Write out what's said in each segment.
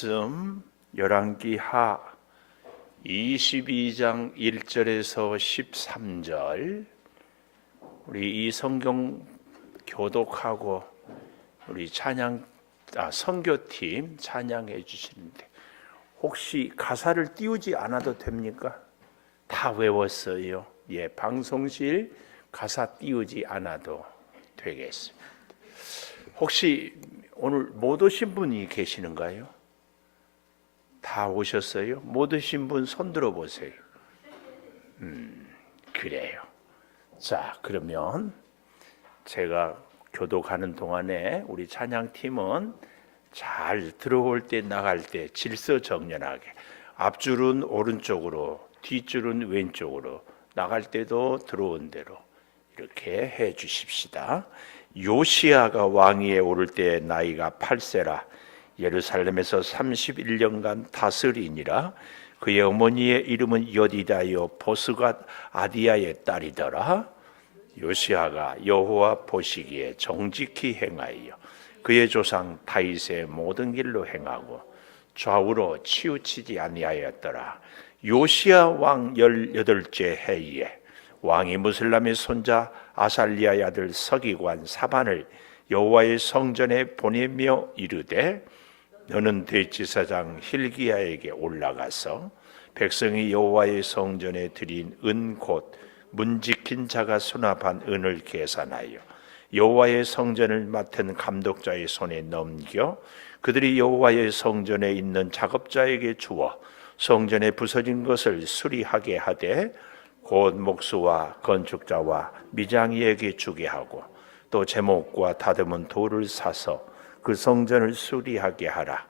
말씀 열왕기하 22장 1절에서 13절 우리 이 성경 교독하고 우리 선교팀 찬양해 주시는데 혹시 가사를 띄우지 않아도 됩니까? 다 외웠어요. 예, 방송실 가사 띄우지 않아도 되겠습니다. 혹시 오늘 못 오신 분이 계시는가요? 다 오셨어요? 못 오신 분 손 들어 보세요. 그래요. 자, 그러면 제가 교독하는 동안에 우리 찬양팀은 잘 들어올 때 나갈 때 질서정연하게 앞줄은 오른쪽으로 뒷줄은 왼쪽으로 나갈 때도 들어온 대로 이렇게 해 주십시다. 요시야가 왕위에 오를 때 나이가 8세라 예루살렘에서 31년간 다스리니라. 그의 어머니의 이름은 여디다요 보스갓 아디야의 딸이더라. 요시야가 여호와 보시기에 정직히 행하여 그의 조상 다윗의 모든 길로 행하고 좌우로 치우치지 아니하였더라. 요시야 왕 18째 해에 왕이 무슬람의 손자 아살리아의 아들 서기관 사반을 여호와의 성전에 보내며 이르되 너는 대제사장 힐기야에게 올라가서 백성이 여호와의 성전에 드린 은 곧 문지킨 자가 수납한 은을 계산하여 여호와의 성전을 맡은 감독자의 손에 넘겨 그들이 여호와의 성전에 있는 작업자에게 주어 성전에 부서진 것을 수리하게 하되 곧 목수와 건축자와 미장이에게 주게 하고 또 제목과 다듬은 돌을 사서 그 성전을 수리하게 하라.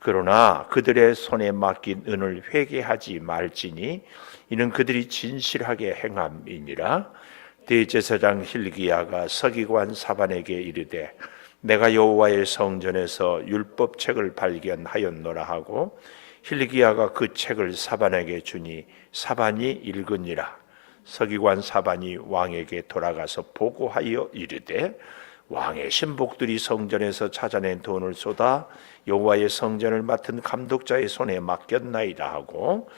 그러나 그들의 손에 맡긴 은을 회개하지 말지니 이는 그들이 진실하게 행함이니라. 대제사장 힐기야가 서기관 사반에게 이르되 내가 여호와의 성전에서 율법책을 발견하였노라 하고 힐기야가 그 책을 사반에게 주니 사반이 읽으니라. 서기관 사반이 왕에게 돌아가서 보고하여 이르되 왕의 신복들이 성전에서 찾아낸 돈을 쏟아 여호와의 성전을 맡은 감독자의 손에 맡겼나이다 하고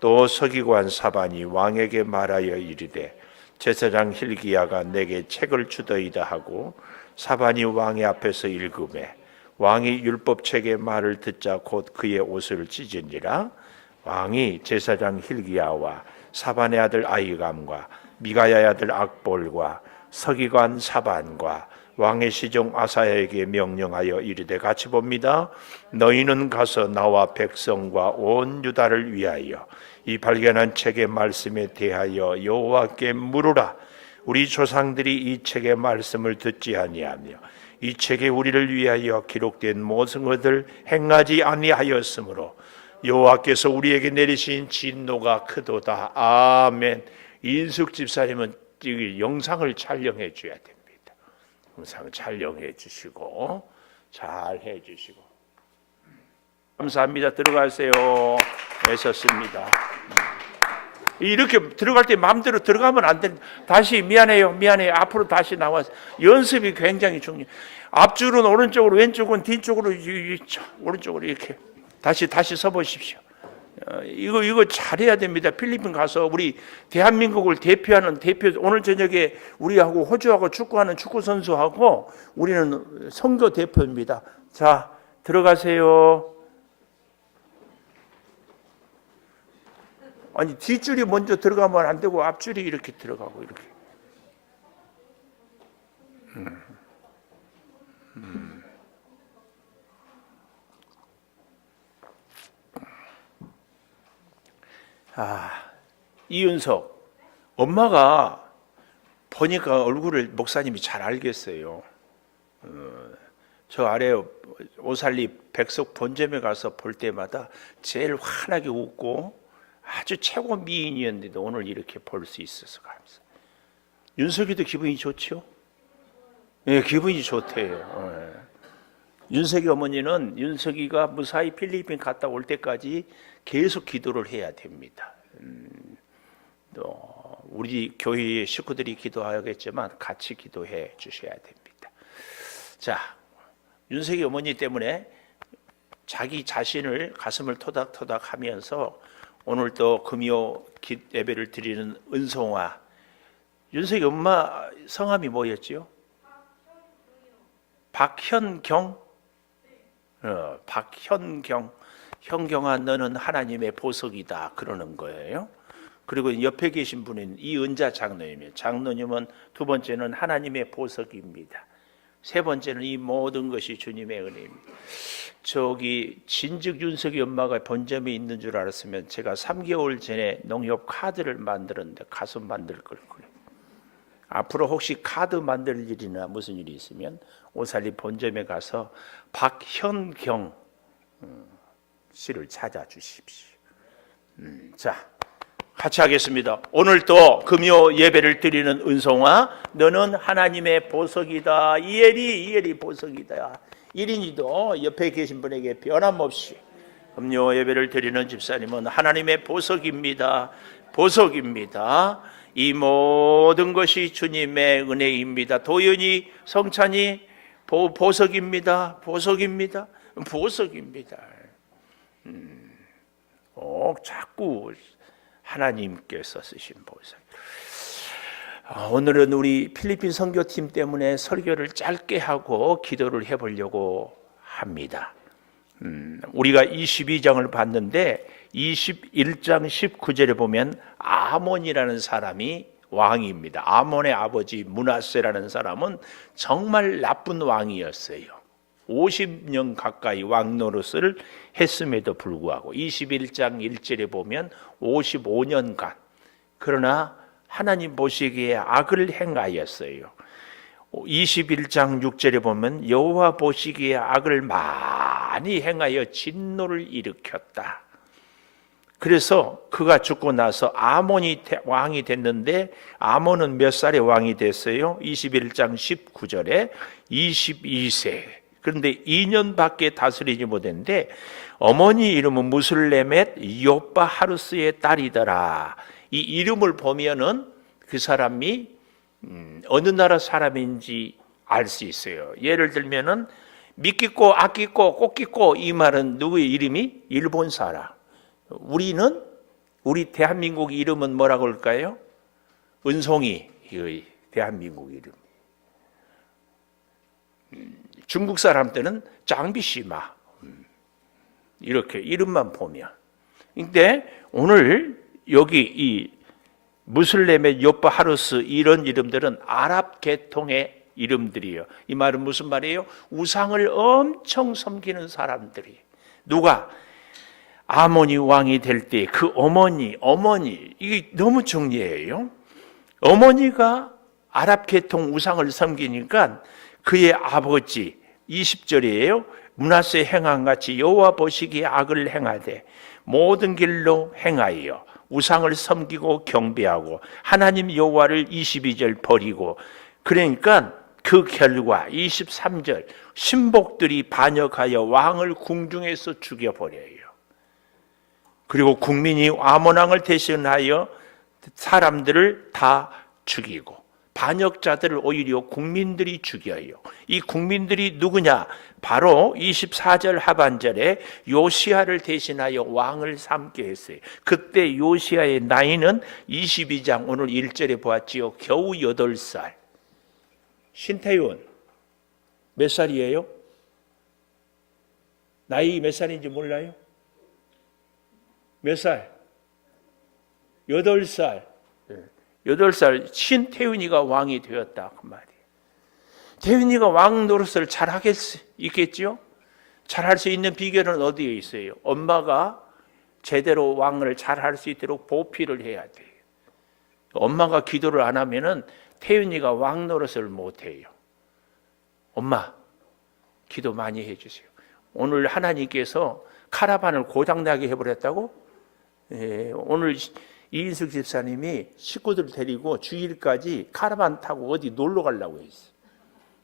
또 서기관 사반이 왕에게 말하여 이르되 제사장 힐기야가 내게 책을 주더이다 하고 사반이 왕의 앞에서 읽으매 왕이 율법책의 말을 듣자 곧 그의 옷을 찢으니라. 왕이 제사장 힐기야와 사반의 아들 아히감과 미가야의 아들 악볼과 서기관 사반과 왕의 시종 아사야에게 명령하여 이르되 같이 봅니다. 너희는 가서 나와 백성과 온 유다를 위하여 이 발견한 책의 말씀에 대하여 여호와께 물으라. 우리 조상들이 이 책의 말씀을 듣지 아니하며 이 책에 우리를 위하여 기록된 모든 것을 행하지 아니하였으므로 여호와께서 우리에게 내리신 진노가 크도다. 아멘. 인숙 집사님은 이 영상을 촬영해 줘야 됩니다. 영상을 촬영해 주시고 잘 해 주시고 감사합니다. 들어가세요. 애썼습니다. 이렇게 들어갈 때 마음대로 들어가면 안 돼. 다시 미안해요. 앞으로 다시 나와서 연습이 굉장히 중요해요. 앞줄은 오른쪽으로 왼쪽은 뒤쪽으로 오른쪽으로 이렇게 다시 서보십시오. 이거 잘해야 됩니다. 필리핀 가서 우리 대한민국을 대표하는 오늘 저녁에 우리하고 호주하고 축구하는 축구 선수하고 우리는 선교 대표입니다. 자, 들어가세요. 아니 뒷줄이 먼저 들어가면 안 되고 앞줄이 이렇게 들어가고 이렇게. 이윤석 엄마가 보니까 얼굴을 목사님이 잘 알겠어요. 저 아래 오살리 백석 본점에 가서 볼 때마다 제일 환하게 웃고 아주 최고 미인이었는데도 오늘 이렇게 볼 수 있어서 감사해요. 윤석이도 기분이 좋죠? 네, 기분이 좋대요. 네. 윤석이 어머니는 윤석이가 무사히 필리핀 갔다 올 때까지 계속 기도를 해야 됩니다. 또 우리 교회 식구들이 기도하겠지만 같이 기도해 주셔야 됩니다. 자, 윤석이 어머니 때문에 자기 자신을 가슴을 토닥토닥 하면서 오늘 또 금요 예배를 드리는 은송아, 윤석이 엄마 성함이 뭐였지요? 박현경? 박현경. 현경아, 너는 하나님의 보석이다 그러는 거예요. 그리고 옆에 계신 분은 이은자 장로님이에요. 장로님은 두 번째는 하나님의 보석입니다. 세 번째는 이 모든 것이 주님의 은혜입니다. 저기 진즉 윤석이 엄마가 본점에 있는 줄 알았으면 제가 3개월 전에 농협 카드를 만들었는데 가서 만들 걸 그래. 앞으로 혹시 카드 만들 일이나 무슨 일이 있으면 오살리 본점에 가서 박현경 씨를 찾아주십시오. 자, 같이 하겠습니다. 오늘 또 금요 예배를 드리는 은송아, 너는 하나님의 보석이다. 이엘이 보석이다. 1인이도 옆에 계신 분에게 변함없이 금요 예배를 드리는 집사님은 하나님의 보석입니다. 보석입니다. 이 모든 것이 주님의 은혜입니다. 도연이, 성찬이 보석입니다. 보석입니다. 보석입니다. 자꾸 하나님께서 쓰신 보석. 오늘은 우리 필리핀 선교팀 때문에 설교를 짧게 하고 기도를 해보려고 합니다. 우리가 22장을 봤는데 21장 19절에 보면 아몬이라는 사람이 왕입니다. 아몬의 아버지 므낫세라는 사람은 정말 나쁜 왕이었어요. 50년 가까이 왕 노릇을 했음에도 불구하고 21장 1절에 보면 55년간 그러나 하나님 보시기에 악을 행하였어요. 21장 6절에 보면 여호와 보시기에 악을 많이 행하여 진노를 일으켰다. 그래서 그가 죽고 나서 아몬이 왕이 됐는데 아몬은 몇 살에 왕이 됐어요? 21장 19절에 22세. 그런데 2년밖에 다스리지 못했는데 어머니 이름은 무슬레멧 요빠 하루스의 딸이더라. 이 이름을 보면은 그 사람이 어느 나라 사람인지 알 수 있어요. 예를 들면은 미끼꼬, 아끼꼬, 꽃끼꼬 이 말은 누구의 이름이? 일본 사람. 우리 대한민국 이름은 뭐라고 할까요? 은송이, 대한민국 이름. 중국 사람들은 짱비시마 이렇게 이름만 보면. 근데 오늘 여기 이 무슬렘의 요빠 하루스 이런 이름들은 아랍 계통의 이름들이에요. 이 말은 무슨 말이에요? 우상을 엄청 섬기는 사람들이. 누가? 아몬이 왕이 될 때 그 어머니 이게 너무 중요해요. 어머니가 아랍 계통 우상을 섬기니까 그의 아버지 20절이에요. 므낫세 행한 같이 여호와 보시기에 악을 행하되 모든 길로 행하여 우상을 섬기고 경배하고 하나님 여호와를 22절 버리고. 그러니까 그 결과 23절 신복들이 반역하여 왕을 궁중에서 죽여버려요. 그리고 국민이 아몬 왕을 대신하여 사람들을 다 죽이고 반역자들을 오히려 국민들이 죽여요. 이 국민들이 누구냐? 바로 24절 하반절에 요시야를 대신하여 왕을 삼게 했어요. 그때 요시야의 나이는 22장 오늘 1절에 보았지요. 겨우 8살. 신태윤 몇 살이에요? 나이 몇 살인지 몰라요? 몇 살? 8살. 8살 신태윤이가 왕이 되었다 그 말이에요. 태윤이가 왕 노릇을 잘 있겠죠? 잘할 수 있는 비결은 어디에 있어요? 엄마가 제대로 왕을 잘할 수 있도록 보필을 해야 돼요. 엄마가 기도를 안 하면은 태윤이가 왕 노릇을 못 해요. 엄마 기도 많이 해주세요. 오늘 하나님께서 카라반을 고장나게 해버렸다고? 오늘 이인숙 집사님이 식구들 데리고 주일까지 카라반 타고 어디 놀러 가려고 했어.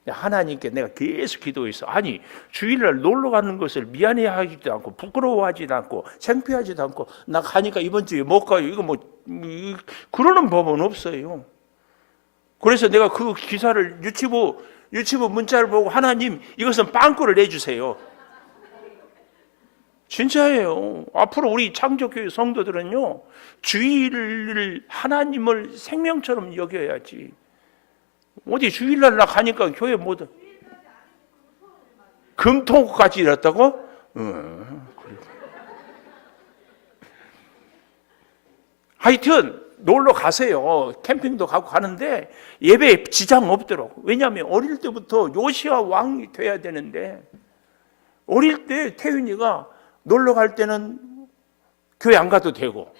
하나님께 내가 계속 기도했어. 아니 주일날 놀러 가는 것을 미안해하지도 않고 부끄러워하지도 않고 창피하지도 않고 나 가니까 이번 주에 못 가요. 이거 뭐 그러는 법은 없어요. 그래서 내가 그 기사를 유치부 문자를 보고 하나님 이것은 빵꾸를 내주세요. 진짜예요. 앞으로 우리 창조교회 성도들은요, 주일을 하나님을 생명처럼 여겨야지. 어디 주일날 나가니까 교회 모두 금토까지 이랬다고? 하여튼 놀러 가세요. 캠핑도 가고 가는데 예배에 지장 없도록. 왜냐하면 어릴 때부터 요시야 왕이 돼야 되는데, 어릴 때 태윤이가 놀러 갈 때는 교회 안 가도 되고,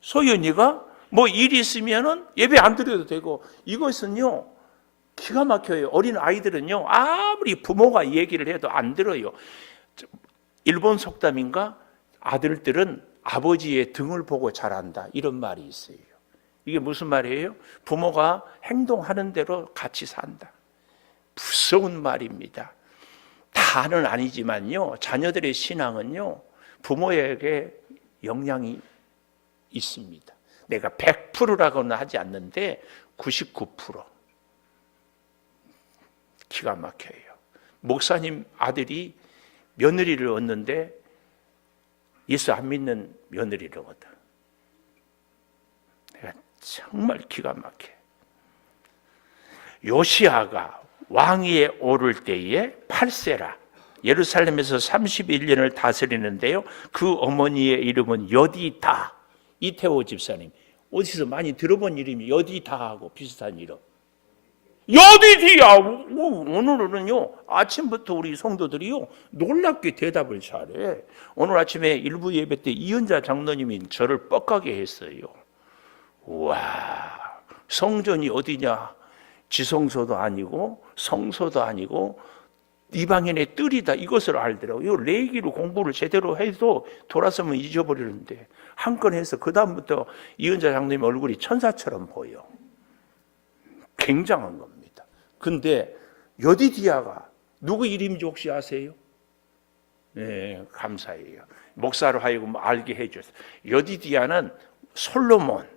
소윤이가 뭐 일 있으면은 예배 안 드려도 되고, 이것은요 기가 막혀요. 어린 아이들은요 아무리 부모가 얘기를 해도 안 들어요. 일본 속담인가? 아들들은 아버지의 등을 보고 자란다, 이런 말이 있어요. 이게 무슨 말이에요? 부모가 행동하는 대로 같이 산다. 무서운 말입니다. 다는 아니지만요, 자녀들의 신앙은요 부모에게 영향이 있습니다. 내가 100%라고는 하지 않는데 99%. 기가 막혀요. 목사님 아들이 며느리를 얻는데 예수 안 믿는 며느리를 얻어. 내가 정말 기가 막혀. 요시아가 왕위에 오를 때에 팔세라, 예루살렘에서 31년을 다스리는데요, 그 어머니의 이름은 여디다. 이태호 집사님, 어디서 많이 들어본 이름이 여디다하고 비슷한 이름. 여디디야. 오늘은요 아침부터 우리 성도들이요 놀랍게 대답을 잘해. 오늘 아침에 일부 예배 때 이은자 장로님이 저를 뻑하게 했어요. 우와, 성전이 어디냐? 지성소도 아니고 성소도 아니고 이방인의 뜰이다, 이것을 알더라고요. 레이기로 공부를 제대로 해도 돌아서면 잊어버리는데, 한 건 해서 그 다음부터 이은자 장로님 얼굴이 천사처럼 보여. 굉장한 겁니다. 근데 여디디아가 누구 이름인지 혹시 아세요? 네, 감사해요. 목사로 하여금 알게 해줬어요. 여디디아는 솔로몬의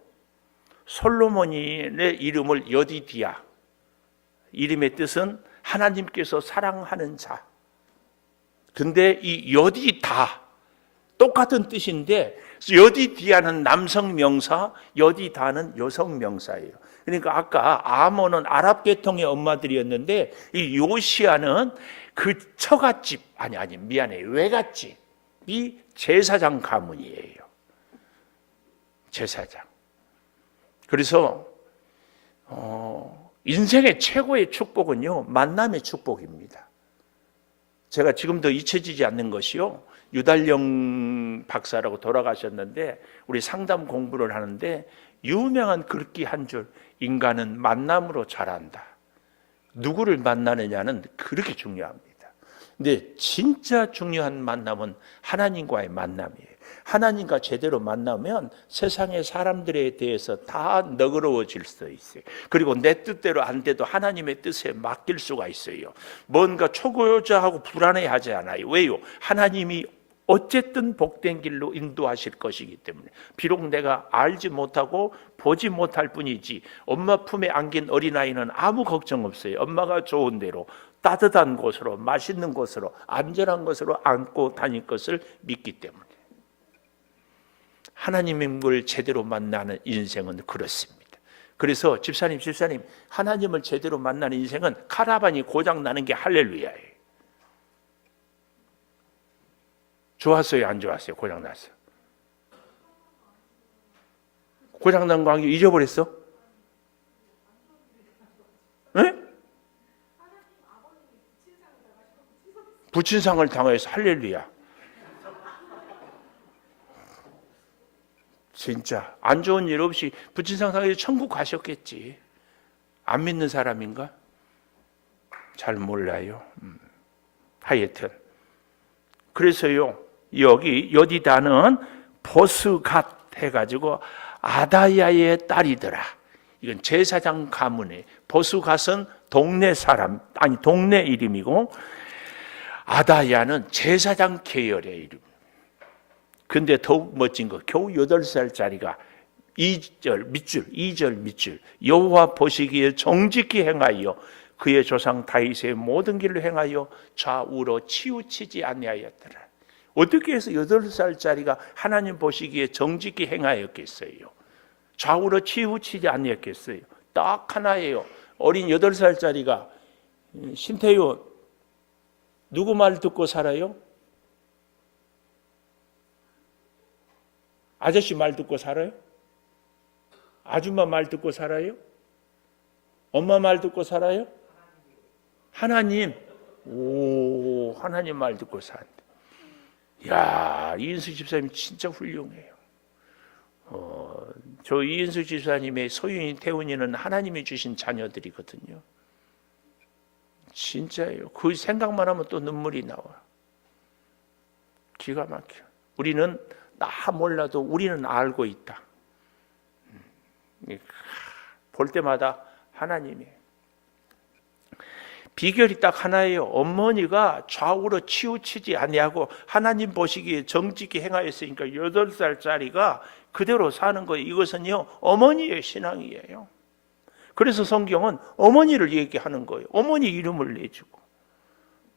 이름을 여디디아, 이름의 뜻은 하나님께서 사랑하는 자. 근데 이 여디다 똑같은 뜻인데, 여디디아는 남성 명사, 여디다는 여성 명사예요. 그러니까 아까 아몬은 아랍 계통의 엄마들이었는데, 이 요시아는 그 처갓집, 외갓집이 제사장 가문이에요. 제사장. 그래서 인생의 최고의 축복은요 만남의 축복입니다. 제가 지금도 잊혀지지 않는 것이요, 유달령 박사라고 돌아가셨는데 우리 상담 공부를 하는데 유명한 글귀 한 줄, 인간은 만남으로 자란다. 누구를 만나느냐는 그렇게 중요합니다. 근데 진짜 중요한 만남은 하나님과의 만남이에요. 하나님과 제대로 만나면 세상의 사람들에 대해서 다 너그러워질 수 있어요. 그리고 내 뜻대로 안 돼도 하나님의 뜻에 맡길 수가 있어요. 뭔가 초고자하고 불안해하지 않아요. 왜요? 하나님이 어쨌든 복된 길로 인도하실 것이기 때문에. 비록 내가 알지 못하고 보지 못할 뿐이지, 엄마 품에 안긴 어린아이는 아무 걱정 없어요. 엄마가 좋은 대로 따뜻한 곳으로, 맛있는 곳으로, 안전한 곳으로 안고 다닐 것을 믿기 때문에. 하나님을 제대로 만나는 인생은 그렇습니다. 그래서 집사님 하나님을 제대로 만나는 인생은 카라반이 고장 나는 게 할렐루야예요. 좋았어요, 안 좋았어요? 고장 났어. 고장 난 거 잊어버렸어? 네? 부친상을 당해서 할렐루야. 진짜 안 좋은 일 없이 부친상 당해서 천국 가셨겠지. 안 믿는 사람인가? 잘 몰라요. 하여튼 그래서요, 여기 여디다는 보스갓 해가지고 아다야의 딸이더라. 이건 제사장 가문에, 보스갓은 동네 사람, 동네 이름이고, 아다야는 제사장 계열의 이름. 근데 더욱 멋진 거, 겨우 8살짜리가 2절 밑줄 여호와 보시기에 정직히 행하여 그의 조상 다윗의 모든 길로 행하여 좌우로 치우치지 아니하였더라. 어떻게 해서 8살짜리가 하나님 보시기에 정직히 행하였겠어요? 좌우로 치우치지 아니었겠어요? 딱 하나예요. 어린 8살짜리가 신태유 누구 말 듣고 살아요? 아저씨 말 듣고 살아요? 아줌마 말 듣고 살아요? 엄마 말 듣고 살아요? 하나님. 오, 하나님 말 듣고 산대. 야, 이인수 집사님 진짜 훌륭해요. 저 이인수 집사님의 소윤이, 태훈이는 하나님이 주신 자녀들이거든요. 진짜예요. 그 생각만 하면 또 눈물이 나와. 기가 막혀. 우리는 나 몰라도 우리는 알고 있다. 볼 때마다 하나님이. 비결이 딱 하나예요. 어머니가 좌우로 치우치지 아니하고 하나님 보시기에 정직히 행하였으니까 8살짜리가 그대로 사는 거예요. 이것은요, 어머니의 신앙이에요. 그래서 성경은 어머니를 얘기하는 거예요. 어머니 이름을 내주고.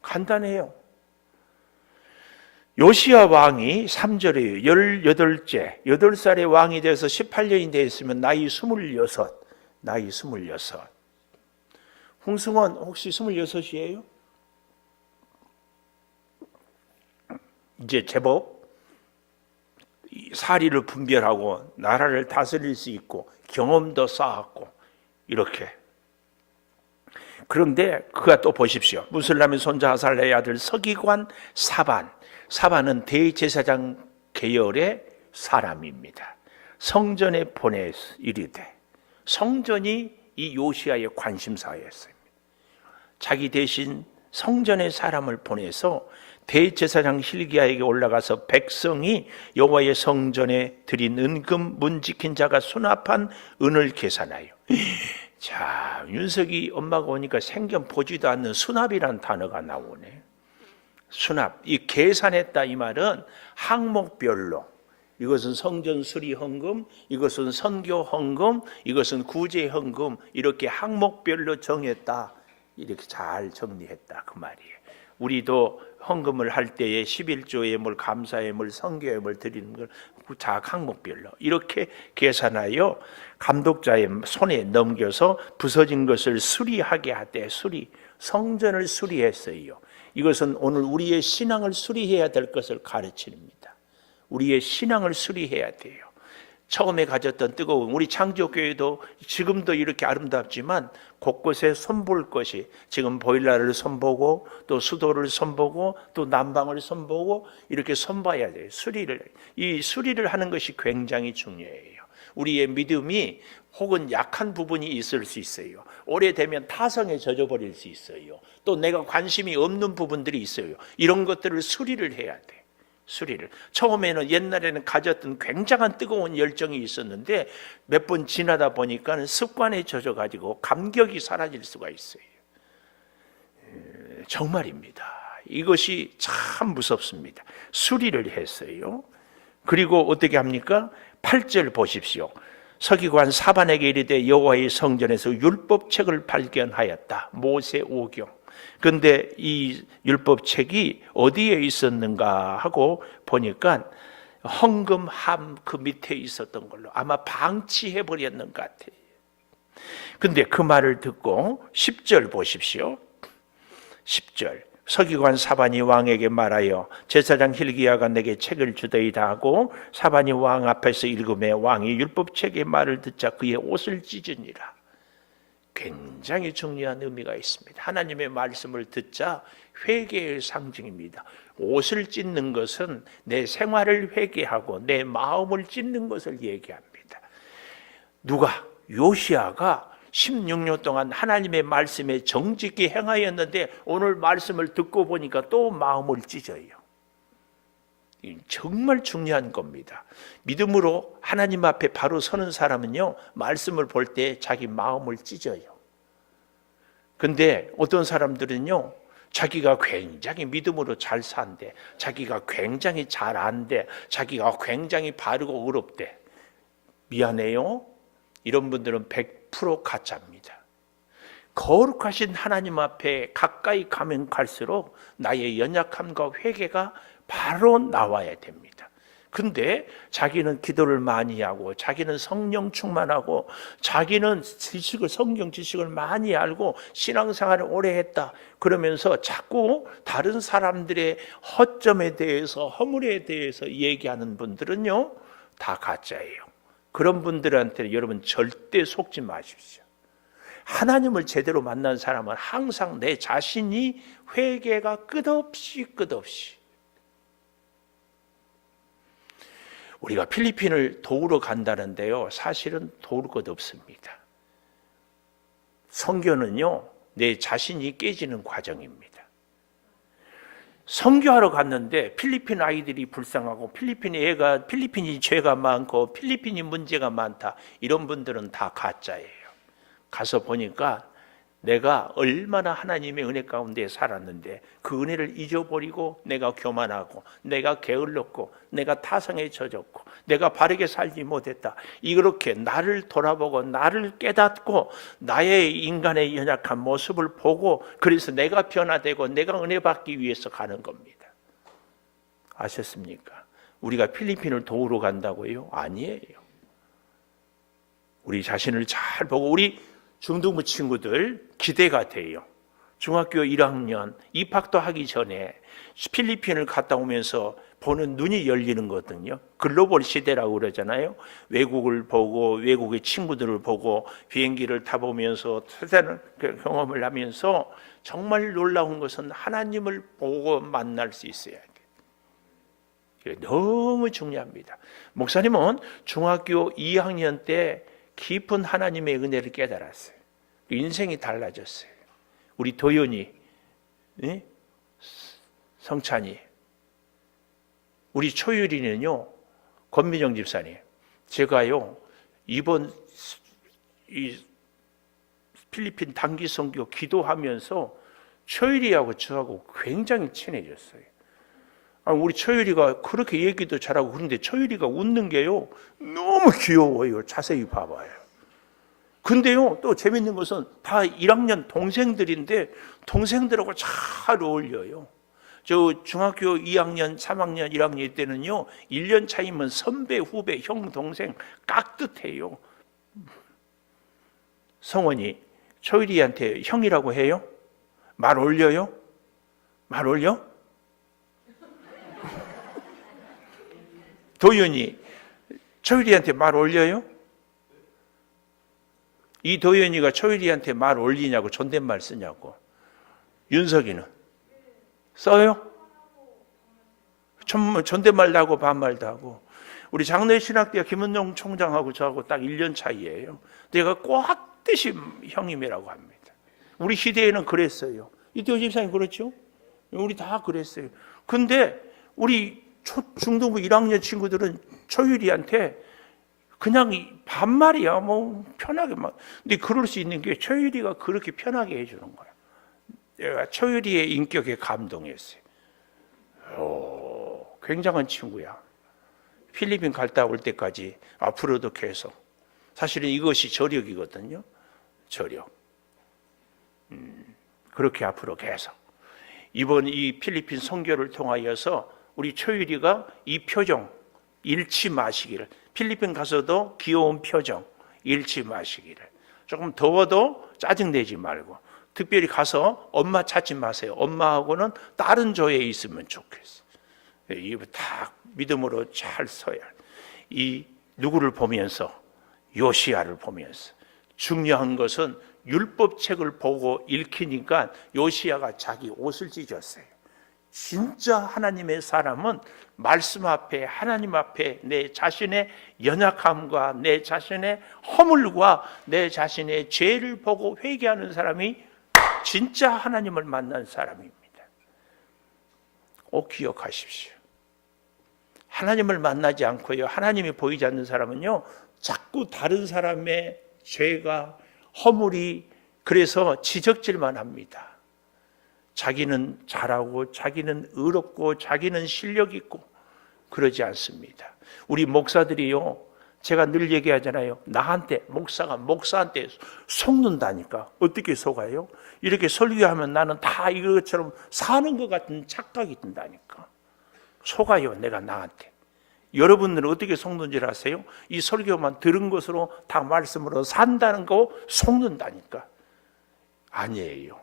간단해요. 요시야 왕이 3절이에요. 18째, 8살의 왕이 돼서 18년이 되었으면 나이 26. 홍승원 혹시 26이에요? 이제 제법 사리를 분별하고 나라를 다스릴 수 있고 경험도 쌓았고 이렇게. 그런데 그가 또 보십시오. 무슬람의 손자 하살레의 아들 서기관 사반은 대제사장 계열의 사람입니다. 성전에 보내서 이르되, 성전이 이 요시야의 관심사였습니다. 자기 대신 성전의 사람을 보내서 대제사장 hil기야에게 올라가서 백성이 여호와의 성전에 드린 은금 문 지킨 자가 수납한 은을 계산하여. 자, 윤석이 엄마가 오니까 생전 보지도 않는 수납이란 단어가 나오네. 수납, 이 계산했다 이 말은 항목별로, 이것은 성전 수리 헌금, 이것은 선교 헌금, 이것은 구제 헌금, 이렇게 항목별로 정했다. 이렇게 잘 정리했다 그 말이에요. 우리도 헌금을 할 때에 11조의 물, 감사의 물, 선교의 물 드리는 걸 각 항목별로 이렇게 계산하여 감독자의 손에 넘겨서 부서진 것을 수리하게 하되, 성전을 수리했어요. 이것은 오늘 우리의 신앙을 수리해야 될 것을 가르칩니다. 우리의 신앙을 수리해야 돼요. 처음에 가졌던 뜨거움, 우리 창조교회도 지금도 이렇게 아름답지만 곳곳에 손볼 것이, 지금 보일러를 손보고 또 수도를 손보고 또 난방을 손보고 이렇게 손봐야 돼요. 이 수리를 하는 것이 굉장히 중요해요. 우리의 믿음이 혹은 약한 부분이 있을 수 있어요. 오래되면 타성에 젖어버릴 수 있어요. 또 내가 관심이 없는 부분들이 있어요. 이런 것들을 수리를 해야 돼. 처음에는 옛날에는 가졌던 굉장한 뜨거운 열정이 있었는데 몇 번 지나다 보니까 습관에 젖어가지고 감격이 사라질 수가 있어요. 정말입니다. 이것이 참 무섭습니다. 수리를 했어요. 그리고 어떻게 합니까? 8절 보십시오. 서기관 사반에게 이르되 여호와의 성전에서 율법책을 발견하였다. 모세 오경. 그런데 이 율법책이 어디에 있었는가 하고 보니까 헌금함 그 밑에 있었던 걸로, 아마 방치해 버렸는 것 같아요. 근데 그 말을 듣고 10절 보십시오. 10절 서기관 사반이 왕에게 말하여 제사장 hil기야가 내게 책을 주더이다 하고 사반이 왕 앞에서 읽음에 왕이 율법책의 말을 듣자 그의 옷을 찢으니라. 굉장히 중요한 의미가 있습니다. 하나님의 말씀을 듣자 회개의 상징입니다. 옷을 찢는 것은 내 생활을 회개하고 내 마음을 찢는 것을 얘기합니다. 누가? 요시야가 16년 동안 하나님의 말씀에 정직히 행하였는데 오늘 말씀을 듣고 보니까 또 마음을 찢어요. 정말 중요한 겁니다. 믿음으로 하나님 앞에 바로 서는 사람은요, 말씀을 볼 때 자기 마음을 찢어요. 근데 어떤 사람들은요, 자기가 굉장히 믿음으로 잘 산대, 자기가 굉장히 잘 안대, 자기가 굉장히 바르고 의롭대. 미안해요, 이런 분들은 100% 가짜입니다. 거룩하신 하나님 앞에 가까이 가면 갈수록 나의 연약함과 회개가 바로 나와야 됩니다. 근데 자기는 기도를 많이 하고 자기는 성령 충만하고 자기는 성경 지식을 많이 알고 신앙생활을 오래 했다 그러면서 자꾸 다른 사람들의 허점에 대해서 허물에 대해서 얘기하는 분들은요 다 가짜예요. 그런 분들한테는 여러분 절대 속지 마십시오. 하나님을 제대로 만난 사람은 항상 내 자신이 회개가 끝없이 우리가 필리핀을 도우러 간다는데요 사실은 도울 것 없습니다. 선교는요 내 자신이 깨지는 과정입니다. 선교하러 갔는데 필리핀 아이들이 불쌍하고 필리핀이 죄가 많고 필리핀이 문제가 많다 이런 분들은 다 가짜예요. 가서 보니까 내가 얼마나 하나님의 은혜 가운데 살았는데 그 은혜를 잊어버리고 내가 교만하고 내가 게을렀고 내가 타성에 젖었고 내가 바르게 살지 못했다. 이렇게 나를 돌아보고 나를 깨닫고 나의 인간의 연약한 모습을 보고 그래서 내가 변화되고 내가 은혜 받기 위해서 가는 겁니다. 아셨습니까? 우리가 필리핀을 도우러 간다고요? 아니에요. 우리 자신을 잘 보고 우리 중등부 친구들 기대가 돼요. 중학교 1학년 입학도 하기 전에 필리핀을 갔다 오면서 보는 눈이 열리는 거거든요. 글로벌 시대라고 그러잖아요. 외국을 보고 외국의 친구들을 보고 비행기를 타보면서 세상을 경험을 하면서 정말 놀라운 것은 하나님을 보고 만날 수 있어야 돼요. 너무 중요합니다. 목사님은 중학교 2학년 때 깊은 하나님의 은혜를 깨달았어요. 인생이 달라졌어요. 우리 도연이, 성찬이, 우리 초율이는요, 권민정 집사님, 제가요 이번 이 필리핀 단기 선교 기도하면서 초율이하고 저하고 굉장히 친해졌어요. 우리 초율이가 그렇게 얘기도 잘하고 그런데 초율이가 웃는 게요 너무 귀여워요. 자세히 봐봐요. 근데요 또 재밌는 것은 다 1학년 동생들인데 동생들하고 잘 어울려요. 저 중학교 2학년, 3학년, 1학년 때는요 1년 차이면 선배, 후배, 형, 동생 깍듯해요. 성원이 초율이한테 형이라고 해요? 말 올려요? 말 올려? 도연이 초율이한테 말 올려요? 이 도연이가 초율이한테 말 올리냐고 존댓말 쓰냐고. 윤석이는 써요? 존댓말도 하고 반말도 하고. 우리 장로신학대학 김은용 총장하고 저하고 딱 1년 차이예요. 내가 꼬학듯이 형님이라고 합니다. 우리 시대에는 그랬어요. 이태호 집사님 그렇죠? 우리 다 그랬어요. 근데 우리 중등부 1학년 친구들은 초율이한테 그냥 반말이야. 뭐 편하게 막. 근데 그럴 수 있는 게 초율이가 그렇게 편하게 해주는 거야. 내가 초율이의 인격에 감동했어요. 굉장한 친구야. 필리핀 갔다 올 때까지 앞으로도 계속. 사실은 이것이 저력이거든요. 저력. 그렇게 앞으로 계속. 이번 이 필리핀 선교를 통하여서 우리 초율이가 이 표정 잃지 마시기를. 필리핀 가서도 귀여운 표정 잃지 마시기를. 조금 더워도 짜증내지 말고 특별히 가서 엄마 찾지 마세요. 엄마하고는 다른 조에 있으면 좋겠어요. 이거 다 믿음으로 잘 서야. 이 누구를 보면서 요시야를 보면서 중요한 것은 율법책을 보고 읽히니까 요시야가 자기 옷을 찢었어요. 진짜 하나님의 사람은 말씀 앞에 하나님 앞에 내 자신의 연약함과 내 자신의 허물과 내 자신의 죄를 보고 회개하는 사람이 진짜 하나님을 만난 사람입니다. 꼭 기억하십시오. 하나님을 만나지 않고요 하나님이 보이지 않는 사람은요 자꾸 다른 사람의 죄가 허물이 그래서 지적질만 합니다. 자기는 잘하고 자기는 의롭고 자기는 실력 있고 그러지 않습니다. 우리 목사들이요 제가 늘 얘기하잖아요. 나한테 목사가 목사한테 속는다니까. 어떻게 속아요? 이렇게 설교하면 나는 다 이것처럼 사는 것 같은 착각이 든다니까. 속아요, 내가 나한테. 여러분들은 어떻게 속는 줄 아세요? 이 설교만 들은 것으로 다 말씀으로 산다는 거 속는다니까. 아니에요.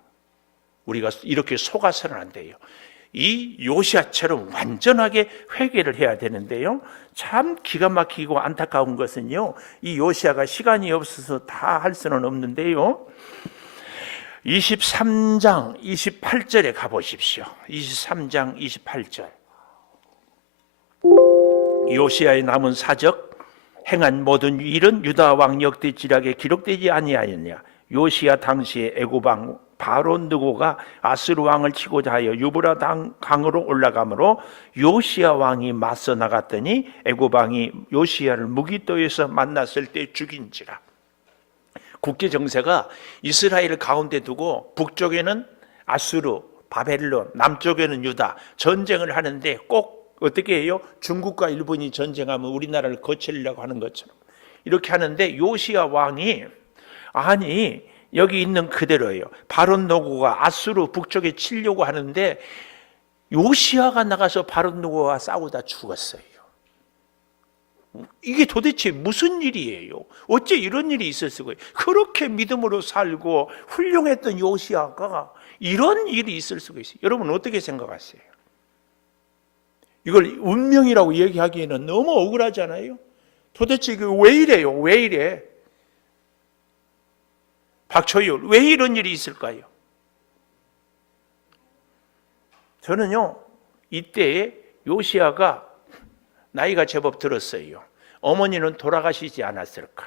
우리가 이렇게 속아서는 안 돼요. 이 요시야처럼 완전하게 회개를 해야 되는데요, 참 기가 막히고 안타까운 것은요, 이 요시야가 시간이 없어서 다 할 수는 없는데요, 23장 28절에 가보십시오. 23장 28절. 요시야의 남은 사적 행한 모든 일은 유다 왕 역대지략에 기록되지 아니하였냐. 요시야 당시에 애굽 왕 바론 느고가 아스루 왕을 치고자 하여 유브라 강으로 올라가므로 요시야 왕이 맞서 나갔더니 애굽 왕이 요시야를 무기토에서 만났을 때 죽인지라. 국제 정세가 이스라엘을 가운데 두고 북쪽에는 아수르, 바벨론, 남쪽에는 유다 전쟁을 하는데 꼭 어떻게 해요? 중국과 일본이 전쟁하면 우리나라를 거치려고 하는 것처럼 이렇게 하는데, 요시야 왕이 아니 여기 있는 그대로예요. 바론 노고가 아수르 북쪽에 치려고 하는데 요시야가 나가서 바론 노고와 싸우다 죽었어요. 이게 도대체 무슨 일이에요? 어째 이런 일이 있을 수가 있어요? 그렇게 믿음으로 살고 훌륭했던 요시야가 이런 일이 있을 수가 있어요. 여러분 어떻게 생각하세요? 이걸 운명이라고 얘기하기에는 너무 억울하잖아요. 도대체 이게 왜 이래요? 왜 이래? 박초율, 왜 이런 일이 있을까요? 저는요, 이때에 요시야가 나이가 제법 들었어요. 어머니는 돌아가시지 않았을까?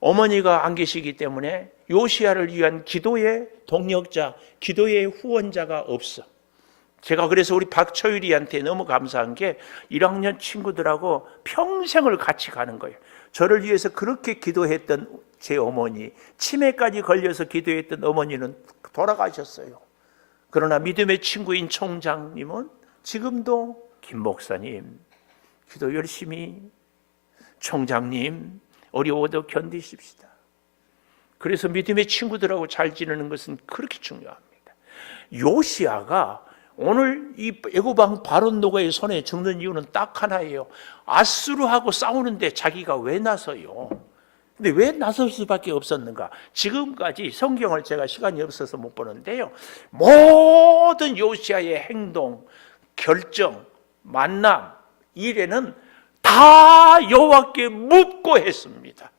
어머니가 안 계시기 때문에 요시야를 위한 기도의 동력자, 기도의 후원자가 없어. 제가 그래서 우리 박초율이한테 너무 감사한 게 1학년 친구들하고 평생을 같이 가는 거예요. 저를 위해서 그렇게 기도했던 제 어머니, 치매까지 걸려서 기도했던 어머니는 돌아가셨어요. 그러나 믿음의 친구인 총장님은 지금도 김 목사님, 기도 열심히, 총장님 어려워도 견디십시다. 그래서 믿음의 친구들하고 잘 지내는 것은 그렇게 중요합니다. 요시야가 오늘 이 애굽 왕 바론 노고의 손에 죽는 이유는 딱 하나예요. 아수르하고 싸우는데 자기가 왜 나서요? 근데 왜 나설 수밖에 없었는가? 지금까지 성경을 제가 시간이 없어서 못 보는데요, 모든 요시야의 행동, 결정, 만남, 일에는 다 여호와께 묻고 했습니다.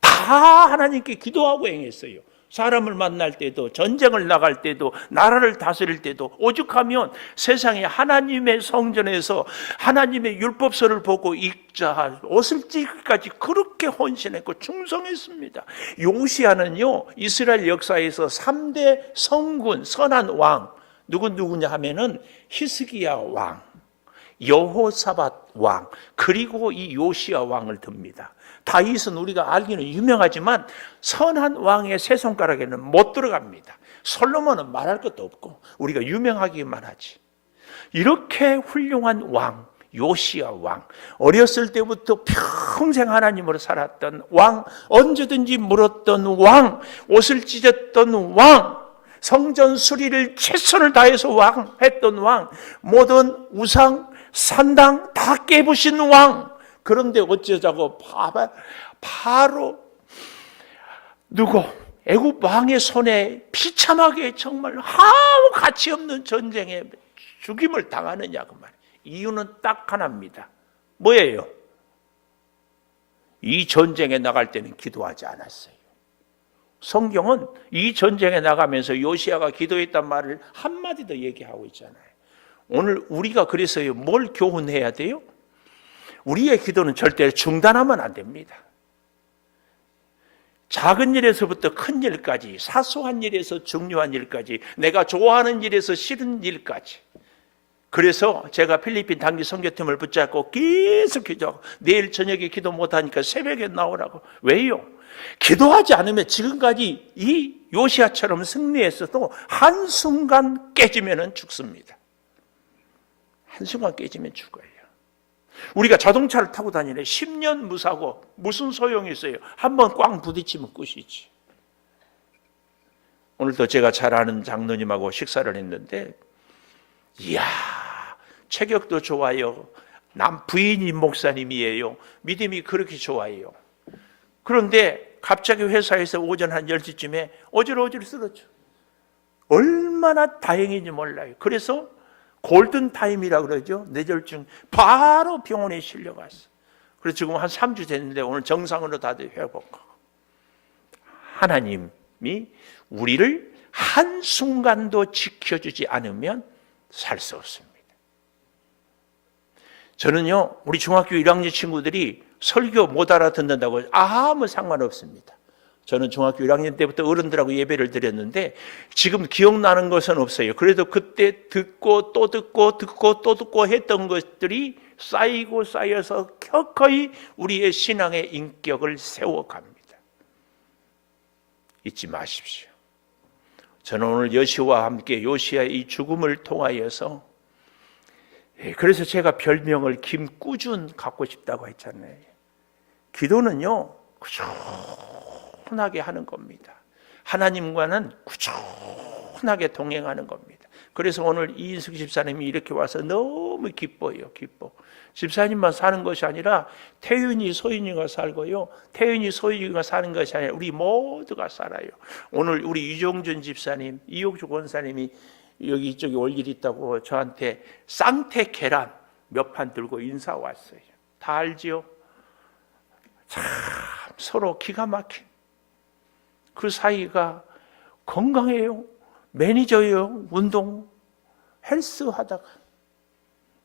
다 하나님께 기도하고 행했어요. 사람을 만날 때도, 전쟁을 나갈 때도, 나라를 다스릴 때도, 오죽하면 세상에 하나님의 성전에서 하나님의 율법서를 보고 읽자, 옷을 찢기까지 그렇게 헌신했고 충성했습니다. 요시야는요, 이스라엘 역사에서 3대 성군, 선한 왕, 누구냐 하면은 히스기야 왕, 여호사밧 왕, 그리고 이 요시야 왕을 듭니다. 다윗은 우리가 알기는 유명하지만 선한 왕의 세 손가락에는 못 들어갑니다. 솔로몬은 말할 것도 없고 우리가 유명하기만 하지. 이렇게 훌륭한 왕, 요시야 왕, 어렸을 때부터 평생 하나님으로 살았던 왕, 언제든지 물었던 왕, 옷을 찢었던 왕, 성전 수리를 최선을 다해서 했던 왕, 모든 우상, 산당 다 깨부신 왕. 그런데 어쩌자고 바로 누구 애굽 왕의 손에 비참하게 정말 아무 가치 없는 전쟁에 죽임을 당하느냐 그 말. 이유는 딱 하나입니다. 뭐예요? 이 전쟁에 나갈 때는 기도하지 않았어요. 성경은 이 전쟁에 나가면서 요시야가 기도했단 말을 한마디 더 얘기하고 있잖아요. 오늘 우리가 그래서요, 뭘 교훈해야 돼요? 우리의 기도는 절대 중단하면 안 됩니다. 작은 일에서부터 큰 일까지, 사소한 일에서 중요한 일까지, 내가 좋아하는 일에서 싫은 일까지. 그래서 제가 필리핀 단기 선교팀을 붙잡고 계속 기도하고, 내일 저녁에 기도 못하니까 새벽에 나오라고. 왜요? 기도하지 않으면 지금까지 이 요시야처럼 승리했어도 한순간 깨지면 죽습니다. 한순간 깨지면 죽어요. 우리가 자동차를 타고 다니래 10년 무사고 무슨 소용이 있어요? 한번 꽝 부딪히면 끝이지. 오늘도 제가 잘 아는 장로님하고 식사를 했는데, 이야, 체격도 좋아요. 부인이 목사님이에요. 믿음이 그렇게 좋아요. 그런데 갑자기 회사에서 오전 한 10시쯤에 어질어질 쓰러져. 얼마나 다행인지 몰라요. 그래서 골든타임이라 그러죠. 뇌졸중 바로 병원에 실려갔어. 그래서 지금 한 3주 됐는데 오늘 정상으로 다들 회복하고. 하나님이 우리를 한순간도 지켜주지 않으면 살 수 없습니다. 저는요, 우리 중학교 1학년 친구들이 설교 못 알아듣는다고 아무 상관없습니다. 저는 중학교 1학년 때부터 어른들하고 예배를 드렸는데 지금 기억나는 것은 없어요. 그래도 그때 듣고 또 듣고 듣고 또 듣고 했던 것들이 쌓이고 쌓여서 켜켜이 우리의 신앙의 인격을 세워갑니다. 잊지 마십시오. 저는 오늘 여시와 함께 요시아의 이 죽음을 통하여서, 그래서 제가 별명을 김꾸준 갖고 싶다고 했잖아요. 기도는요, 꾸준하게 하는 겁니다. 하나님과는 꾸준하게 동행하는 겁니다. 그래서 오늘 이인숙 집사님이 이렇게 와서 너무 기뻐요. 기뻐. 집사님만 사는 것이 아니라 태윤이 소윤이가 살고요, 태윤이 소윤이가 사는 것이 아니라 우리 모두가 살아요. 오늘 우리 유종준 집사님, 이옥주 권사님이 여기 이쪽에 올 일 있다고 저한테 쌍태 계란 몇 판 들고 인사 왔어요. 다 알지요? 참 서로 기가 막힌 그 사이가 건강해요. 매니저예요. 운동 헬스 하다가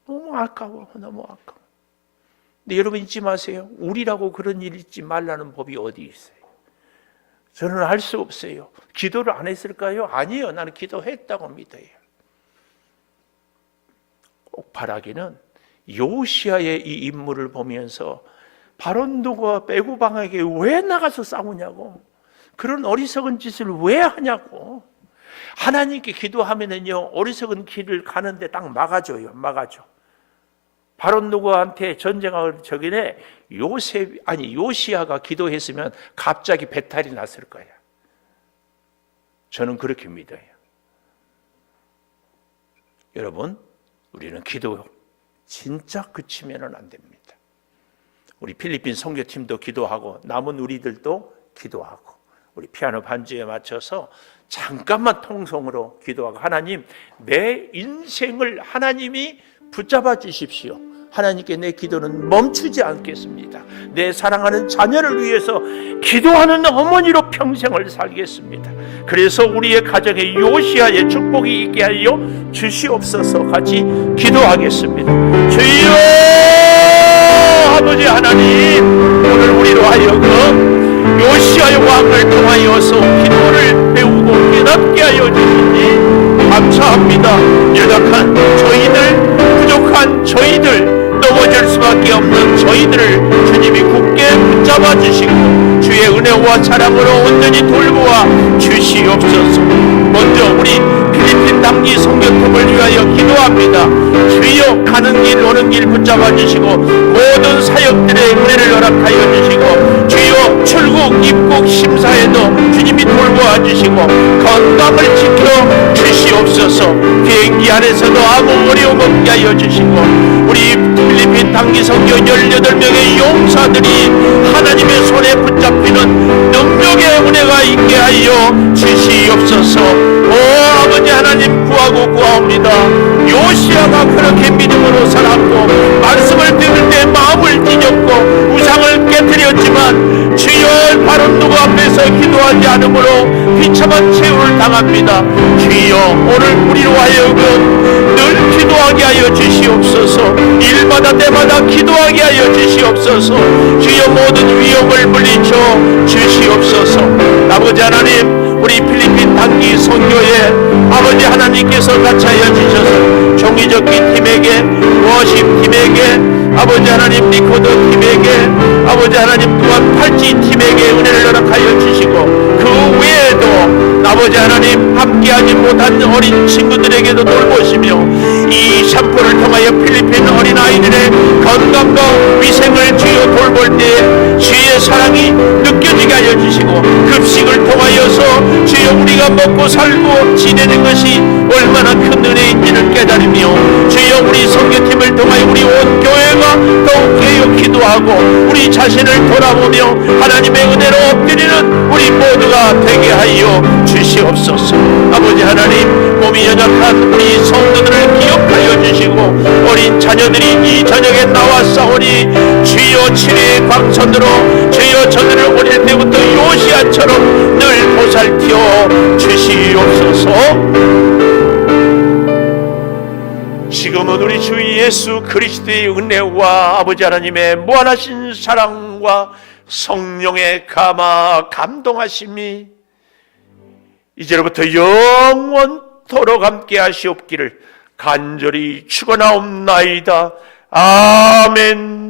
너무 아까워. 너무 아까워. 근데 여러분 잊지 마세요. 우리라고 그런 일 잊지 말라는 법이 어디 있어요? 저는 알 수 없어요. 기도를 안 했을까요? 아니에요. 나는 기도했다고 믿어요. 꼭 바라기는 요시아의 이 인물을 보면서 바론도가 베구방에게 왜 나가서 싸우냐고, 그런 어리석은 짓을 왜 하냐고. 하나님께 기도하면은요, 어리석은 길을 가는데 딱 막아줘요. 막아줘. 바론도가한테 전쟁하기 전에 요시아가 기도했으면 갑자기 배탈이 났을 거야. 저는 그렇게 믿어요. 여러분, 우리는 기도 진짜 그치면은 안 됩니다. 우리 필리핀 선교팀도 기도하고 남은 우리들도 기도하고 우리 피아노 반주에 맞춰서 잠깐만 통성으로 기도하고, 하나님, 내 인생을 하나님이 붙잡아 주십시오. 하나님께 내 기도는 멈추지 않겠습니다. 내 사랑하는 자녀를 위해서 기도하는 어머니로 평생을 살겠습니다. 그래서 우리의 가정에 요시아의 축복이 있게 하여 주시옵소서. 같이 기도하겠습니다. 주여, 아버지 하나님, 오늘 우리로 하여금 요시아의 왕을 통하여서 기도를 배우고 깨닫게 하여 주시니 감사합니다. 연약한 저희들, 부족한 저희들, 넘어질 수밖에 없는 저희들을 주님이 굳게 붙잡아 주시고 주의 은혜와 사랑으로 온전히 돌보아 주시옵소서. 먼저 우리 필리핀 당기 선교팀을 위하여 기도합니다. 주여, 가는 길 오는 길 붙잡아 주시고 모든 사역들의 은혜를 허락하여 주시고 주여, 출국 입국 심사에도 주님이 돌보아 주시고 건강을 지켜 주시옵소서. 비행기 안에서도 아무 어려움 없게 하여 주시고 우리 필리핀 당기 선교 18명의 용사들이 하나님의 손에 붙잡히는 능력의 은혜가 있게 하여 주시옵소서. 오 아버지 하나님, 구하고 구하옵니다. 요시아가 그렇게 믿음으로 살았고 말씀을 들을 때 마음을 찢었고 우상을 깨뜨렸지만 주여, 바론도 앞에서 기도하지 않으므로 비참한 최후를 당합니다. 주여, 오늘 우리로 하여금 늘 기도하게 하여 주시옵소서. 일마다 때마다 기도하게 하여 주시옵소서. 주여, 모든 위험을 물리쳐 주시옵소서. 아버지 하나님, 우리 필리핀 단기 선교에 아버지 하나님께서 같이 하여 주셔서 종이접기 팀에게, 워십 팀에게, 아버지 하나님 리코더 팀에게, 아버지 하나님 또한 팔찌 팀에게 은혜를 허락하여 주시고 그 외에도 아버지 하나님 함께하지 못한 어린 친구들에게도 돌보시며 이 샴푸를 통하여 필리핀 어린아이들의 건강과 위생을 주여 돌볼 때 주의 사랑이 느껴지게 하여 주시고 급식을 통하여서 주여 우리가 먹고 살고 지내는 것이 얼마나 큰 은혜인지를 깨달으며 주여 우리 선교팀을 통하여 우리 온 교회가 더욱 깨어 기도하고 우리 자신을 돌아보며 하나님의 은혜로 엎드리는 우리 모두가 되게 하여 주시옵소서. 아버지 하나님, 몸이 연약한 우리 성도들을 기억하여 주시고 어린 자녀들이 이 저녁에 나왔사오니 주여 치료의 광선으로 주여 저들을 어릴 때부터 요시아처럼 늘 보살펴 주시옵소서. 지금은 우리 주 예수 그리스도의 은혜와 아버지 하나님의 무한하신 사랑과 성령의 감동하심이 이제로부터 영원토록 함께 하시옵기를 간절히 축원하옵나이다. 아멘.